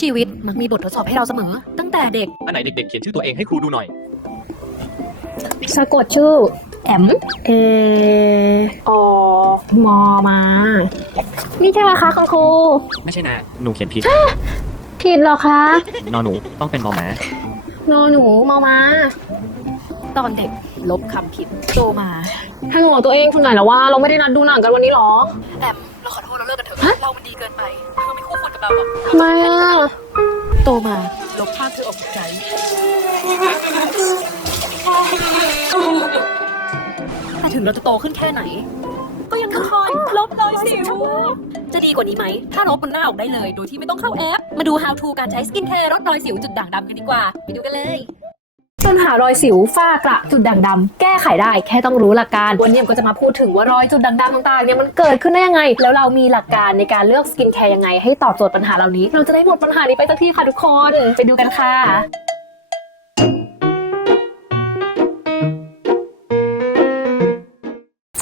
ชีวิตมักมีบททดสอบให้เราเสมอ ตั้งแต่เด็ก อันไหนเด็กๆเขียนชื่อตัวเองให้ครูดูหน่อย สะกดชื่อ แอมเออมอมา นี่ใช่ไหมคะคุณครูไม่ใช่นะ หนูเขียนผิด ผิดเหรอคะนอนหนูต้องเป็นมอหมานอหนูมอมาตอนเด็กลบคำผิดโตมาฮัลโหลตัวเองคุณไหนแล้วว่าเราไม่ได้นัดดูหนังกันวันนี้หรอแอมเราขอโทษเราเลิกกันเถอะเรามันดีเกินไป เธอไม่คู่ควรกับเราหรอกทำไมอะ โตมาลบภาพเธอออกจากใจแต่ถึงเราจะโตขึ้นแค่ไหน ก็ยังคอยลบรอยสิวจะดีกว่านี้ไหม ถ้าลบบนหน้าออกได้เลย โดยที่ไม่ต้องเข้าแอป มาดู how to การใช้สกินแคร์ลดรอยสิวจุดด่างดำกันดีกว่า ไปดูกันเลย ปัญหารอยสิวฝ้ากระจุดด่างดำแก้ไขได้แค่ต้องรู้หลักการ วันนี้ผมก็จะมาพูดถึงว่ารอยจุดด่างดำต่างๆเนี่ยมันเกิดขึ้นได้ยังไง แล้วเรามีหลักการในการเลือกสกินแคร์ยังไงให้ตอบโจทย์ปัญหาเหล่านี้ เราจะได้หมดปัญหานี้ไปสักทีค่ะทุกคน ไปดูกันค่ะ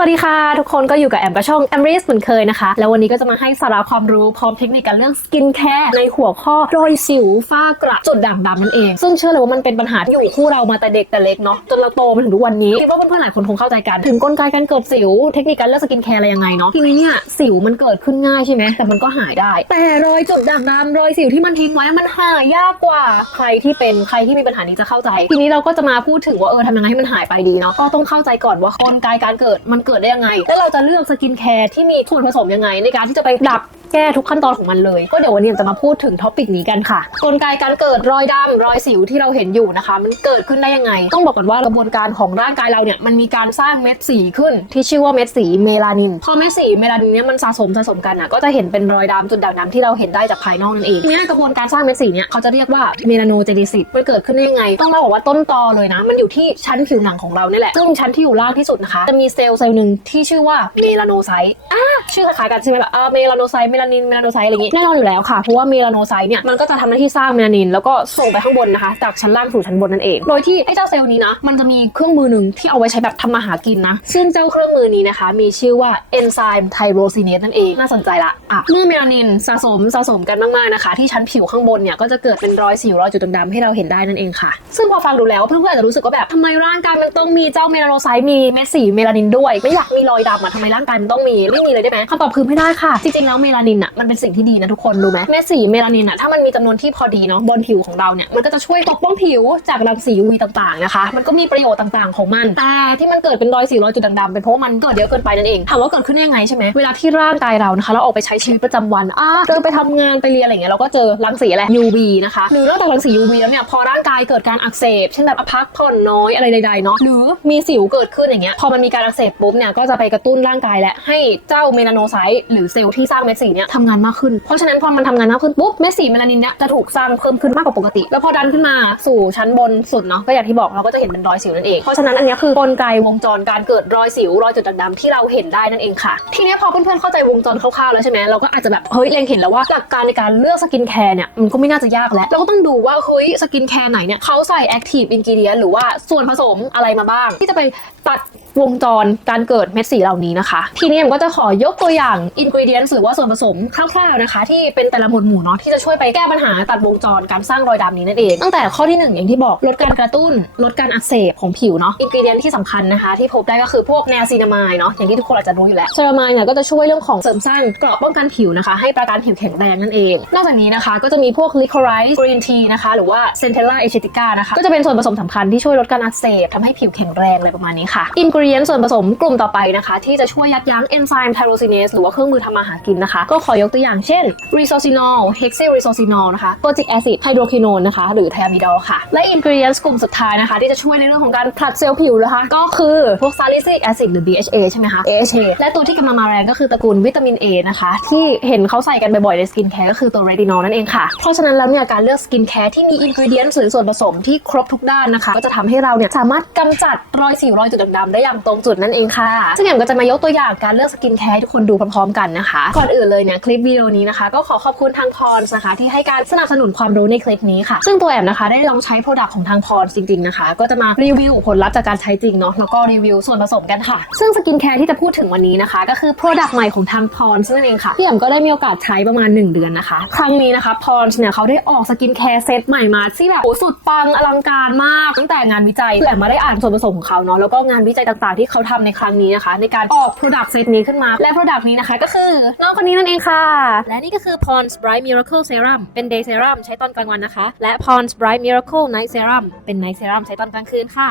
วัสดีค่ะ ทุกคนก็อยู่กับแอมกับช่องแอมริสเหมือนเคยนะคะ แล้ววันนี้ก็จะมาให้สาระความรู้พร้อมเทคนิคการเลือกสกินแคร์ในหัวข้อรอยสิวฝ้ากระจุดด่างดำนั่นเอง ซึ่งเชื่อเลยว่ามันเป็นปัญหาที่อยู่คู่เรามาแต่เด็กแต่เล็กเนาะจนเราโตมาถึงทุกวันนี้คิดว่าเพื่อนๆหลายคนคงเข้าใจกัน ถึงกลไกการเกิดสิว เทคนิคการเลือกสกินแคร์อะไรยังไงเนาะทีนี้เนี่ยสิวมันเกิดขึ้นง่ายใช่ไหมแต่มันก็หายได้ แต่รอยจุดด่างดำรอยสิวที่มันทิ้งไว้มันหายากกว่าใครที่เป็นใครที่มีปัญหานี้จะเข้าใจ ทีนี้เราก็จะมาพูดถึงว่าเออทำยังไงให้มันหายไปดีเนาะก็ต้องเข้าใจก่อนว่ากลไกการเกิดมันเกิดได้ยังไง แล้วเราจะเลือกสกินแคร์ที่มีส่วนผสมยังไง ในการที่จะไปดับ แก้ทุกขั้นตอนของมันเลย ก็เดี๋ยววันนี้จะมาพูดถึงท็อปิกนี้กันค่ะ กลไกการเกิดรอยดำรอยสิวที่เราเห็นอยู่นะคะ มันเกิดขึ้นได้ยังไง ต้องบอกก่อนว่ากระบวนการของร่างกายเราเนี่ยมันมีการสร้างเม็ดสีขึ้น ที่ชื่อว่าเม็ดสีเมลานิน พอเม็ดสีเมลานินเนี่ยมันสะสมสะสมกันอะก็จะเห็นเป็นรอยดำจุดด่างดำที่เราเห็นได้จากภายนอกนั่นเองเนี้ยกระบวนการสร้างเม็ดสีเนี่ยเขาจะเรียกว่าเมลานเจนิซิสมันเกิดขึ้นได้ยังไง ต้องเล่าบอกว่าต้นตอเลยนะ มันอยู่ที่ชั้นผิวหนังของเราเนี่ยแหละซึ่งชั้นที่อยู่ล่างที่สุดนะคะจะมีเซลล์เซลล์หนึ่งที่ชื่อว่าเมลานไซต์อ่าชื่อคล้ายกันใช่ไหมแบบอ่าเมลานไซต์เมลานินเมลาโนไซต์อะไรอย่างงี้แน่นอนอยู่แล้วค่ะเพราะว่าเมลาโนไซต์เนี่ยมันก็จะทำหน้าที่สร้างเมลานิน แล้วก็ส่งไปข้างบนนะคะ จากชั้นล่างสู่ชั้นบนนั่นเอง โดยที่ไอ้เจ้าเซลล์นี้นะมันจะมีเครื่องมือหนึ่งที่เอาไว้ใช้แบบทำมาหากินนะ ซึ่งเจ้าเครื่องมือนี้นะคะ มีชื่อว่าเอนไซม์ไทโรซีเนสนั่นเองน่าสนใจละอะเมื่อเมลานินสะสมสะสมกันมากๆนะคะ ที่ชั้นผิวข้างบนเนี่ยก็จะเกิดเป็นรอยสิวรอยจุดด่างๆให้เราเห็นได้นั่นเองค่ะ ซึ่งพอฟังดูแล้วเพื่อนๆอาจจะรู้สึกว่าแบบทำไมร่างกายมันต้องมีเจ้าเมลาโนไซต์มีเม็ดสีเมลานินด้วย ไม่อยากมีรอยดำอะทำไมร่างกายมันต้องมีไม่มีเลยได้ไหมคำตอบคือไม่ได้ค่ะจริงๆแล้วเมลานินอะมันเป็นสิ่งที่ดีนะทุกคนรู้ไหมเม็ดสีเมลานินอะถ้ามันมีจำนวนที่พอดีเนาะบนผิวของเราเนี่ยมันก็จะช่วยปกป้องผิวจากรังสี UV ต่างๆนะคะ มันก็มีประโยชน์ต่างๆของมัน แต่ที่มันเกิดเป็นรอยสีรอยจุดด่างๆเป็นเพราะว่ามันเกิดเยอะเกินไปนั่นเองถามว่าเกิดขึ้นได้ยังไงใช่ไหมเวลาที่ร่างกายเรานะคะเราออกไปใช้ชีวิตประจำวันอะเดินไปทำงานไปเรียนอะไรอย่างเงี้ยเราก็เจอรังสีอะไร UV นะคะหรือนอกจากรังสี UV แล้วเนี่ยพอร่างกายเกิดการอักเสบเช่นแบบพักผ่อนน้อยอะไรใดๆเนาะหรือมีสิวเกิดขึ้นอย่างเงี้ยพอมันมีการอักเสบปุ๊บเนี่ยก็จะไปกระตุ้นร่างกายและให้เจ้าเมลาโนไซต์หรือเซลล์ที่สร้างเม็ดสีเนี่ยทำงานมากขึ้น เพราะฉะนั้นพอมันทำงานมากขึ้นปุ๊บเม็ดสีเมลานินเนี่ยจะถูกสร้างเพิ่มขึ้นมากกว่าปกติ แล้วพอดันขึ้นมาสู่ชั้นบนสุดเนาะก็อย่างที่บอกเราก็จะเห็นเป็นรอยสิวนั่นเอง เพราะฉะนั้นอันเนี้ยคือกลไกวงจรการเกิดรอยสิวรอยจุดด่างดำที่เราเห็นได้นั่นเองค่ะ ทีเนี้ยพอเพื่อนๆเข้าใจวงจรคร่าวๆแล้วใช่ไหมเราก็อาจจะแบบเฮ้ยเล็งเห็นแล้วว่าหลักการในการเลือกสกินแคร์เนี่ยมันก็ไม่น่าจะยากแล้วเราก็ต้องดูว่าเฮ้ยสกินแคร์ไหนเนี่ยเขาใส่แอคทีฟอินกิเดียนหรือว่าส่วนผสมอะไรมาบ้าง ที่จะไปตัดวงจรการเกิดเม็ดสีเหล่านี้นะคะ ทีนี้ผมก็จะขอยกตัวอย่างอินกิเดียนหรือว่าส่วนผสมคร่าวๆนะคะ ที่เป็นแต่ละหมวดหมู่เนาะที่จะช่วยไปแก้ปัญหาตัดวงจรการสร้างรอยดำนี้นั่นเองตั้งแต่ข้อที่หนึ่งอย่างที่บอกลดการกระตุ้น ลดการอักเสบของผิวเนาะอินกิเดียนที่สำคัญนะคะ ที่พบได้ก็คือพวกแนวซีนามายเนาะอย่างที่ทุกคนอาจจะรู้อยู่แล้วเซรามายเนี่ยก็จะช่วยเรื่องของเสริมสร้างเกราะป้องกันผิวนะคะ ให้ประการผิวแข็งแรงนั่นเอง นอกจากนี้นะคะก็จะมีพวกลิโคไรส์กรีนทีนะคะหรือว่าเซนเทลล่าเอชิติก้านะคะก็จะเป็นส่วนผสมสำคัญที่ช่วยลดการอักเสบทำให้ผิวแข็งแรงอะไรประมาณนี้ค่ะอินกเดียนส่วนผสมกลุ่มต่อไปนะคะ ที่จะช่วยยับยั้งเอนไซม์ไทโรซินเนสหรือว่าเครื่องมือทำมาหากินนะคะ ก็ขอยกตัวอย่างเช่นรีโซซินอลเฮกซิรีโซซินอลนะคะโปรจิกแอซิดไฮโดรคิโนนนะคะหรือไทอะมิดอลค่ะ และอินกิเดียนกลุ่มสุดท้ายนะคะ ที่จะช่วยในเรื่องของการผลัดเซลล์ผิวนะคะ ก็คือพวกซาลิซิลิกแอซิดหรือ DHA ใช่ไหมคะ AHA และตัวที่กำลังมาแรงก็คือตระกูลวิตามิน A นะคะ ที่เห็นเขาใส่กันบ่อยๆในสกินแคร์ก็คือตัวเรตินอลนั่นเองค่ะ เพราะฉะนั้นแล้วเนี่ยการเลือกสกินแคร์ที่มีอินกิเดียนหรือส่วนผสมที่ครบทุกด้านนะคะ ก็จะทำให้เราเนี่ยสามารถกำจัดรอยสิวรอยจุดด่างๆได้อย่างตรงจุดนั่นเองค่ะ ซึ่งแอมก็จะมายกตัวอย่างการเลือกสกินแคร์ให้ทุกคนดูพร้อมๆกันนะคะ ก่อนอื่นเลยเนี่ยคลิปวิดีโอนี้นะคะ ก็ขอขอบคุณทางพรนะคะ ที่ให้การสนับสนุนความรู้ในคลิปนี้ค่ะ ซึ่งตัวแอมนะคะได้ลองใช้โปรดักต์ของทางพรจริงๆนะคะ ก็จะมารีวิวผลลัพธ์จากการใช้จริงเนาะแล้วก็รีวิวส่วนผสมกันค่ะ ซึ่งสกินแคร์ที่จะพูดถึงวันนี้นะคะ ก็คือโปรดักต์ใหม่ของทางพรนั่นเองค่ะที่แอมก็ได้มีโอกาสใช้ประมาณ 1 เดือนนะคะ ครั้งนี้นะคะพรเนี่ยเขาได้ออกสกินแคร์เซตใหม่มาที่แบบโอ้สุดปังอลังการมากตั้งแต่งานวิจัยแอมมาได้อ่านส่วนผสมของเขาเนาะแล้วก็งานวิจัยต่างๆ ที่เขาทำในครั้งนี้นะคะ ในการออก Product เซตนี้ขึ้นมา และ Product นี้นะคะ ก็คือน้องคนนี้นั่นเองค่ะ และนี่ก็คือ Pond's Bright Miracle Serum เป็น Day Serum ใช้ตอนกลางวันนะคะ และ Pond's Bright Miracle Night Serum เป็น Night Serum ใช้ตอนกลางคืนค่ะ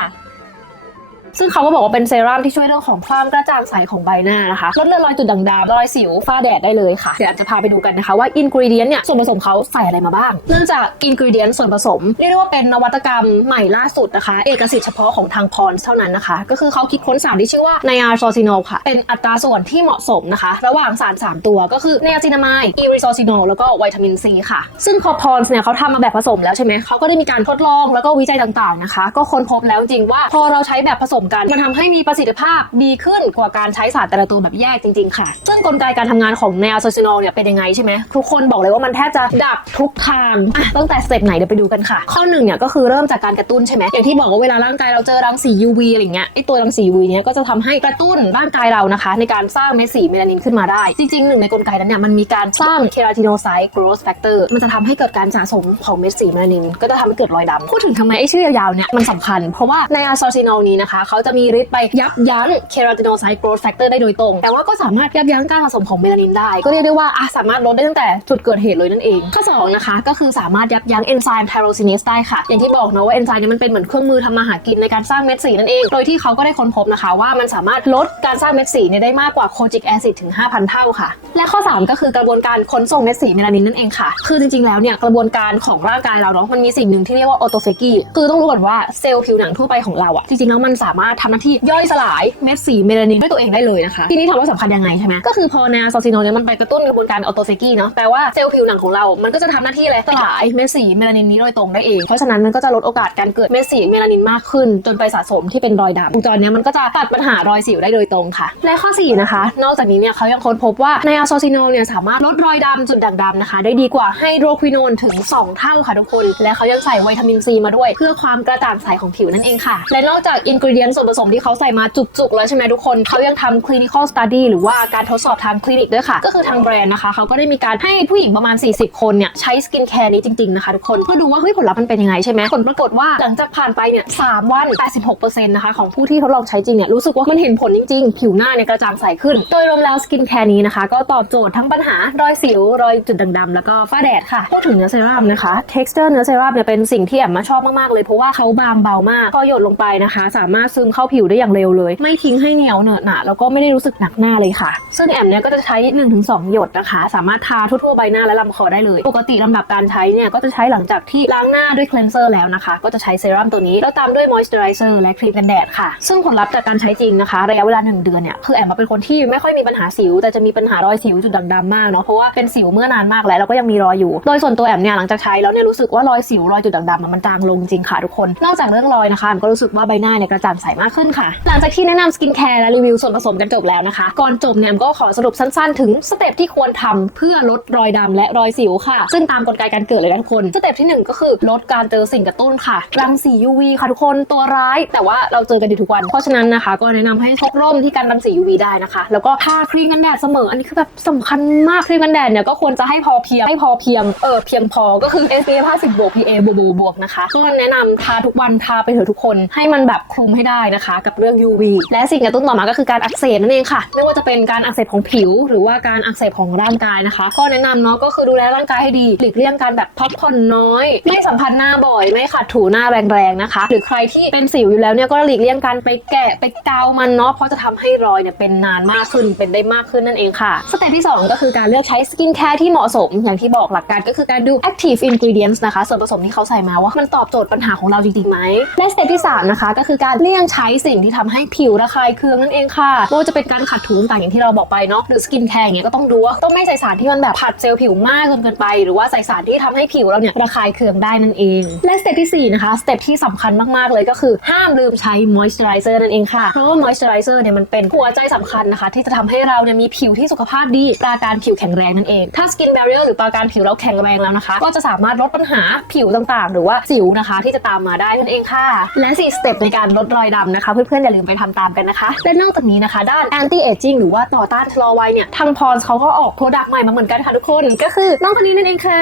ซึ่งเขาก็บอกว่าเป็นเซรั่มที่ช่วยเรื่องของความกระจ่างใสของใบหน้านะคะลดเลือนรอยจุดด่างดำรอยสิวฝ้าแดดได้เลยค่ะ เดี๋ยวอาจจะพาไปดูกันนะคะว่าอินกรีเดียนเนี่ยส่วนผสมเขาใส่อะไรมาบ้าง เนื่องจากอินกรีเดียนส่วนผสมเรียกได้ว่าเป็นนวัตกรรมใหม่ล่าสุดนะคะ เอกสิทธิ์เฉพาะของทางพรเท่านั้นนะคะ ก็คือเขาคิดค้นสารที่ชื่อว่าไนอาร์ซอซิโนลค่ะ เป็นอัตราส่วนที่เหมาะสมนะคะ ระหว่างสาร 3 ตัวก็คือเนอาจินามายอีริซอซิโนลแล้วก็วิตามินซีค่ะ ซึ่งพอพรเนี่ยเขาทำมาแบบผสมแล้วใช่ไหมเขาก็ได้มีการทดลองแล้วก็วิจัยต่างๆนะคะ ก็ค้นพบแล้วจริงว่าพอเราใช้แบบผสมกันมันทำให้มีประสิทธิภาพดีขึ้นกว่าการใช้สารแต่ละตัวแบบแยกจริงๆค่ะ ซึ่งกลไกการทำงานของเนอาโซซิโนเนี่ยเป็นยังไงใช่ไหมทุกคนบอกเลยว่ามันแทบจะดับทุกทางตั้งแต่สเต็ปไหนเดี๋ยวไปดูกันค่ะ ข้อหนึ่งเนี่ยก็คือเริ่มจากการกระตุ้นใช่ไหมอย่างที่บอกว่าเวลาร่างกายเราเจอรังสี UV อะไรเงี้ยไอตัวรังสี UV เนี่ยก็จะทำให้กระตุ้นร่างกายเรานะคะ ในการสร้างเม็ดสีเมลานินขึ้นมาได้ จริงๆหนึ่งในกลไกนั้นเนี่ยมันมีการสร้างเคราติโนไซต์ growth factor มันจะทำให้เกิดการสะสมของเม็ดสีเมลานิน ก็จะทำให้เกิดรอยดำพูดถึงทำไมไอชื่อยาวๆเนี่ยมันสำคัญ เพราะว่าในอะซอซิโนนี้นะคะเขาจะมีฤทธิ์ไปยับยั้งเคราติโนไซต์ growth factor ได้โดยตรง แต่ว่าก็สามารถยับยั้งการสะสมของเมลานินได้ ก็เรียกได้ว่าสามารถลดได้ตั้งแต่จุดเกิดเหตุเลยนั่นเอง ข้อสองนะคะก็คือสามารถยับยั้งเอนไซม์ไทโรซิน s ได้ค่ะ อย่างที่บอกเนาะว่าเอนไซม์เนี่ยมันเป็นเหมือนเครื่องมือทำมาหากินในการสร้างเม็ดสีนั่นเอง โดยที่เขาก็ได้ค้นพบนะคะ ว่ามันสามารถลดการสร้างเม็ดสีเนี่ยได้มากกว่าโคจิกแอซิดถึง 5,000 เท่าค่ะ และข้อ 3 ก็คือกระบวนการขนส่งเม็ดสีเมลานินนั่นเองค่ะ คือจริงๆแล้วเนี่ยกระบวนการของร่างกายเราเนาะมันมีสิ่งหนึ่งที่เรียกว่าออโตเฟกีคือต้องรู้ก่อนว่าเซลล์ผิวหนังทั่วไปของเราอะจริงๆแล้วมันสามารถทำหน้าที่ย่อยสลายเม็ดสีเมลานินด้วยตัวเองได้เลยนะคะ ทีนี้ถามว่าสำคัญยังไงใช่ไหมก็คือพอนาซอซิโนเนี่ยมันไปกระตุ้นกระบวนการออโตเฟกีเนาะแปลว่าเซลล์ผิวหนังของเรา มันก็จะทำหน้าที่อะไรสลายเม็ดสีเมลานินนี้โดยตรงได้เองเพราะฉะนั้นมันก็จะลดโอกาสการเกิดเม็ดสีเมลานินมากขึ้น จนไปสะสมที่เป็นรอยดำวงจรนี้มันก็จะตัดปัญหารอยสิวได้โดยตรงค่ะ และข้อ4นะคะ นอกจากนี้เนี่ยเขายังค้นพบว่าในอะโซซิโนเนี่ยสามารถลดรอยดำจุดด่างดำนะคะ ได้ดีกว่าไฮโดรควิโนนถึง 2 เท่าค่ะทุกคน และเขายังใส่วิตามินซีมาด้วย เพื่อความกระจ่างใสของผิวนั่นเองค่ะ และนอกจากอินกริเดียนส่วนผสมที่เขาใส่มาจุกๆ แล้วใช่ไหมทุกคนเขายังทำ clinical study หรือว่าการทดสอบทางคลินิกด้วยค่ะ ก็คือทางแบรนด์นะคะเขาก็ได้มีการให้ผู้หญิงประมาณ 40 คนเนี่ยใช้สกินแคร์นี้จริงๆนะคะทุกคนเพื่อดูว่าเฮ้ยผลลัพธ์มันเป็นยังไงใช่ไหมผลปรากฏว่าหลังจากผ่านไปเนี่ยสามวัน 86%นะคะของผู้ที่ทดลองใช้จริงเนี่ยรู้สึกว่ามันเห็นผลจริงๆ ผิวหน้าเนี่ยกระจ่างใสขึ้น โดยรวมแล้วสกินแคร์นี้นะคะก็ตอบโจทย์ทั้งปัญหารอยสิวรอยจุดด่างดำแล้วก็ฝ้าแดดค่ะพูดถึงเนื้อเซรั่มนะคะ texture เนื้อเซรั่มเนี่ยเป็นสิ่งที่แอมมาชอบมากๆเลยเพราะว่าเขาบางเบามากพอหยดลงไปนะคะ สามารถซึมเข้าผิวได้อย่างเร็วเลย ไม่ทิ้งให้เหนียวเหนอะหนะแล้วก็ไม่ได้รู้สึกหนักหน้าเลยค่ะ ซึ่งแอมเนี่ยก็จะใช้ 1-2 หยดนะคะ สามารถทาทั่วๆใบหน้าและลำคอได้เลย ปกติลำดับการใช้เนี่ยก็จะใช้หลังจากที่ล้างหน้าด้วย cleanser แล้วนะคะ ก็จะใช้เซรั่มตัวนี้แล้วตามด้วย moisturizer และครีมกันแดดค่ะ ซึ่งผลลัพธ์จากการใช้จริงนะคะ ระยะเวลา 1 เดือนเนี่ยคือแอมมาเป็นคนที่ไม่ค่อยมีปัญหาสิว แต่จะมีปัญหารอยสิวจุดด่างดำมากเนาะเพราะว่าเป็นสิวเมื่อนานมากแล้วแล้วก็ยังมีรอยอยู่ โดยส่วนตัวแอมเนี่ยหลังจากใช้แล้วเนี่ยรู้สึกว่ารอยสิวรอยจุดด่างดำมันจางลงจริงค่ะทุกคน นอกจากเรื่องรอยนะคะแอมก็รู้สึกว่าใบหน้าเนี่ยกระจ่างใสมากขึ้นค่ะ หลังจากที่แนะนำสกินแคร์และรีวิวส่วนผสมกันจบแล้วนะคะ ก่อนจบเนี่ยแอมก็ขอสรุปสั้นๆ ถึงสเต็ปที่ควรทำเพื่อลดรอยดำและรอยสิวค่ะ ซึ่งตามกลไกการเกิดเลยนะทุกคน สเต็ปที่หนึ่งก็คือลดการเจอสิ่งกระตุ้นค่ะ รังสี UV ค่ะทุกคนตัวร้าย แต่ว่าเราเจอกันอยู่ทุกวัน เพราะฉะนั้นนะคะ ก็แนะนำให้พกร่มที่กันรังสี UV ได้นะคะ แล้วก็ทาครีมกันแดดเสมอ อันนี้คือแบบสำคัญมากครีมกันแดดเนี่ยก็ควรจะให้พอเพียงให้พอเพียงเออเพียงพอก็คือ SPF 50บวก PA บวกบวกนะคะก็แนะนำทาทุกวันทาไปเถอะทุกคนให้มันแบบคลุมให้ได้นะคะ กับเรื่อง UV และสิ่งกระตุ้นต่อมาก็คือการอักเสบนั่นเองค่ะ ไม่ว่าจะเป็นการอักเสบของผิว หรือว่าการอักเสบของร่างกายนะคะก็แนะนำเนาะก็คือดูแลร่างกายให้ดีหลีกเลี่ยงการแบบพักผ่อนน้อย ไม่สัมผัสหน้าบ่อยไม่ขัดถูหน้าแรงๆนะคะ หรือใครที่เป็นสิวอยู่แล้วเนี่ยก็หลีกเลี่ยงการไปแกะไปเกามันเนาะเพราะจะทำให้รอยเนี่ยเป็นนานมากขึ้นเป็นได้มากขึ้นนั่นเองค่ะสเต็ปที่สองก็คือการเลือกใช้สกินแคร์ที่เหมาะสม อย่างที่บอกหลักการก็คือการดู active ingredients นะคะ ส่วนผสมที่เขาใส่มาว่ามันตอบโจทย์ปัญหาของเราจริงๆไหมและสเต็ปที่สามนะคะก็คือการเลี่ยงยังใช้สิ่งที่ทำให้ผิวระคายเคืองนั่นเองค่ะไม่ว่าจะเป็นการขัดถูต่างอย่างที่เราบอกไปเนาะหรือสกินแคร์อย่างเงี้ยก็ต้องดูว่าต้องไม่ใส่สารที่มันแบบผัดเซลล์ผิวมากจนเกินไป หรือว่าใส่สารที่ทำให้ผิวเราเนี่ยระคายเคืองได้นั่นเอง และสเต็ปที่สี่นะคะสเต็ปที่สำคัญมากๆเลยก็คือห้ามลืมใช้มอยส์เจอไรเซอร์นั่นเองค่ะเพราะว่ามอยส์เจอไรเซอร์เนี่ยมันเป็นหัวใจสำคัญนะคะ ที่จะทำให้เราเนี่ยมีผิวที่สุขภาพดีปราการผิวแข็งแรงนั่นเองถ้าสกิน b บ r เ i อร์หรือปราการผิวเราแข็งแรงแล้วนะคะ ก็จะสามารถลดปัญหาผิวต่างๆ หรือว่าสิวนะคะที่จะตามมาได้นั่นเองค่ะ และ4สเต็ปในการลดรอยดำนะคะ เพื่อนๆอย่าลืมไปทำตามกันนะคะ และนอกจากนี้นะคะ ด้าน anti aging หรือว่าต่อต้านชะลอวัยเนี่ย ทางพรเขาก็ออกโปรดักต์ใหม่มาเหมือนกันค่ะทุกคน ก็คือน้องคนนี้นั่นเองค่ะ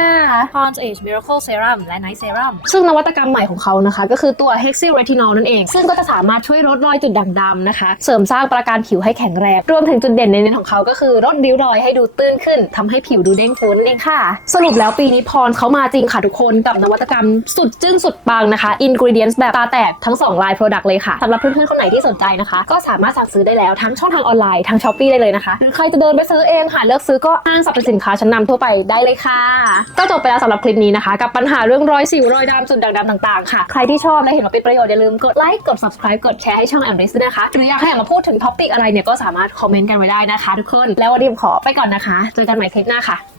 Pond's Age Miracle Serum และ Night Serum ซึ่งนวัตกรรมใหม่ของเขานะคะ ก็คือตัว Hexyl Retinol นั่นเอง ซึ่งก็จะสามารถช่วยลดรอยจุดด่างดำนะคะ เสริมสร้างประการผิวให้แข็งแรงรวมถึงจุดเด่นในเน้นของเขาก็คือลดริ้วรอยให้ดูตื้นขึ้นทำให้ผิวดูเด้งฟูนั่นเองค่ะ สรุปแล้วปีนี้พรเขามาจริงค่ะทุกคนกับนวัตกรรมสุดจึ้งสุดปังนะคะ Ingredients แบบตาแตกทั้ง 2 ลาย Product เลยค่ะสำหรับเพื่อนๆคนไหนที่สนใจนะคะ ก็สามารถสั่งซื้อได้แล้วทั้งช่องทางออนไลน์ทาง Shopee ได้เลยนะคะหรือใครจะเดินไปซื้อเองหาเลือกซื้อก็ห้างสรรพสินค้าชั้นนำทั่วไปได้เลยค่ะ ก็จบไปแล้วสำหรับคลิปนี้นะคะ กับปัญหาเรื่องรอยสิวรอยดำจุดด่างดำต่างๆค่ะใครที่ชอบและเห็นว่าเป็นประโยชน์อย่าลืมกดไลค์กด subscribe กดแชร์ให้ช่องแอมริสนะคะหรืออยากให้แอมมาพูดถึงท็อปิกอะไรเนี่ยก็สามารถคอมเมนต์กันไว้ได้นะคะ ทุกคนแล้ววันนี้ขอไปก่อนนะคะเจอกันใหม่คลิปหน้าค่ะ